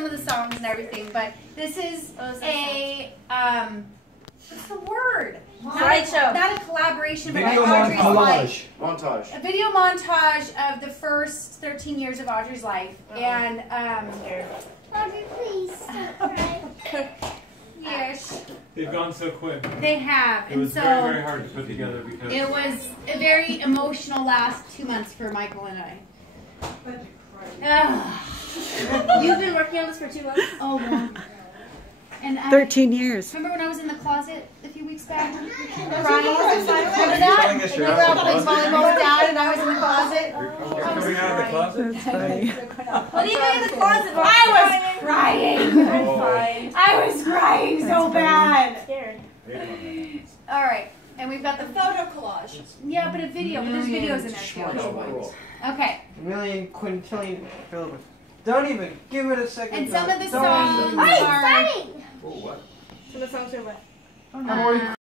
some of the songs and everything, but this is a what's the word? Slideshow. Not a collaboration, but Video Audrey's life. montage. A video montage of the first 13 years of Audrey's life, and Audrey, please stop crying. yes, They've gone so quick. they have, It and was so very, very hard to put together because it was a very emotional last 2 months for Michael and I. You've been working on this for 2 months? Oh, wow. And 13 years. remember when I was in the closet a few weeks back? Crying? Remember Telling that? us And you're we were out out of playing the volleyball with Dad, and I was in the closet. you're coming out of the closet. That's funny. What are you doing in the closet? I was crying. I'm fine. I was crying so bad. I'm scared. All right, and we've got the Photo collage. yeah, but a video. But there's videos in there too. Okay, Million quintillion. Don't even give it a second. and some of the Don't even- songs are. Starting! Oh, what? So the songs are what? I'm already